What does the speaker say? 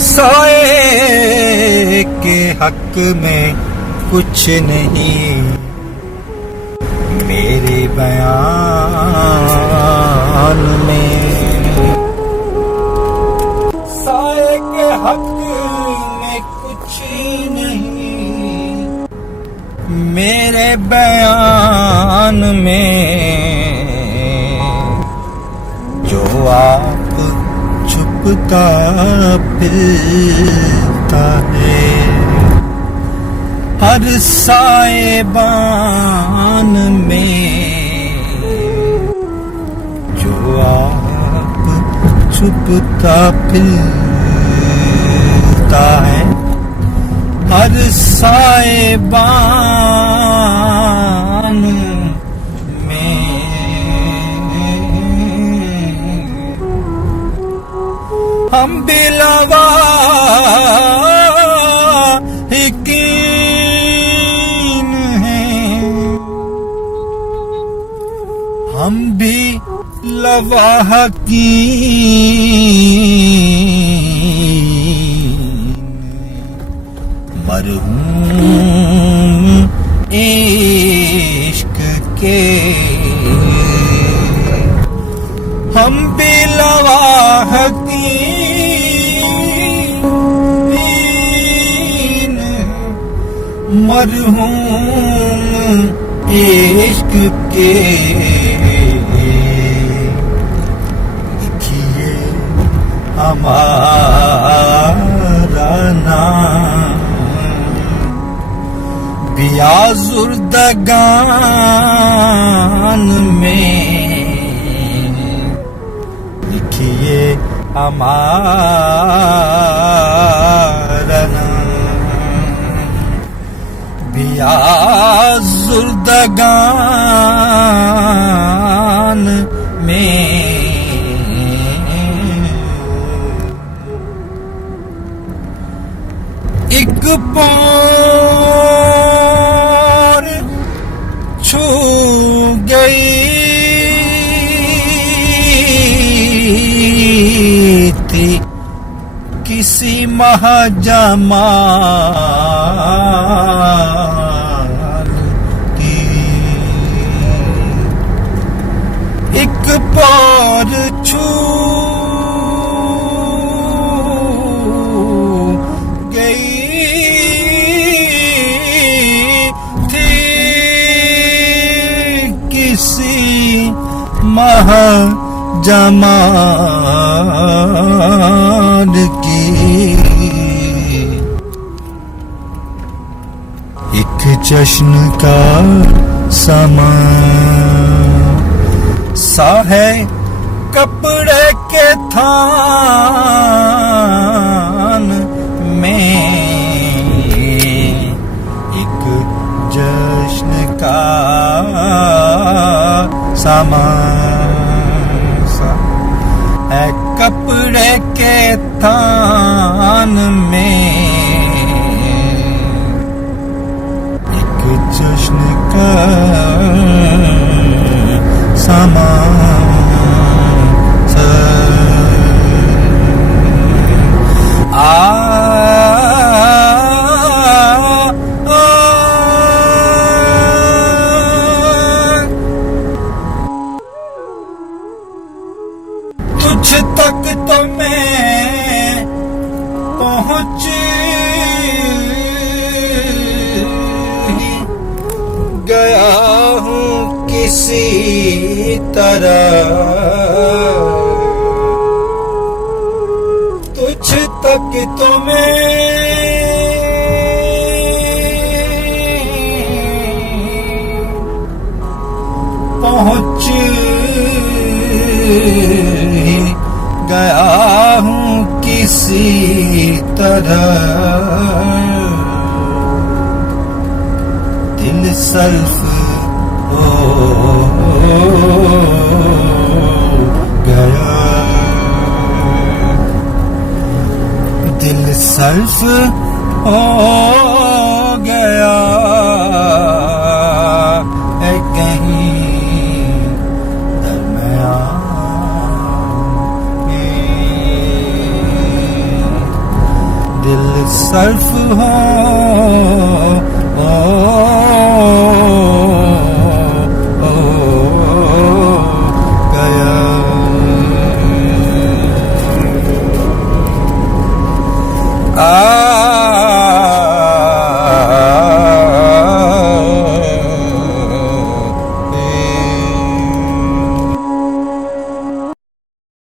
सोए के हक में कुछ नहीं, मेरे बयान में। सोए के हक में कुछ नहीं, मेरे बयान में। जो आप छुपता फिरता है हर साएबान में, जो आप छुपता फिरता है हर साएबान में। हम भी लवाहिकीन हैं, हम भी लवाहिकीन, मरहूम इश्क के। हम भी लवाहिकीन, मरहूम इश्क के। लिखिए हमारा नाम बियाजुर्दगान में, लिखिए हमारा नाम बियाजुर्दगान में। एक पौर छू गई थी किसी महाजमाल की, एक पौर छू महाजमाल की। एक जश्न का समा सा है कपड़े के थान में, एक जश्न का समा है कपड़े के थान में, एक जश्न का सामान तुझ तक तो मैं पहुँच गया हूँ किसी तरह, तुझ तक तो मैं पहुँच गया हूँ किसी तरह। दिल सल्फ हो गया, दिल सल्फ हो गया है कहीं दरमियान में। सर्फ हो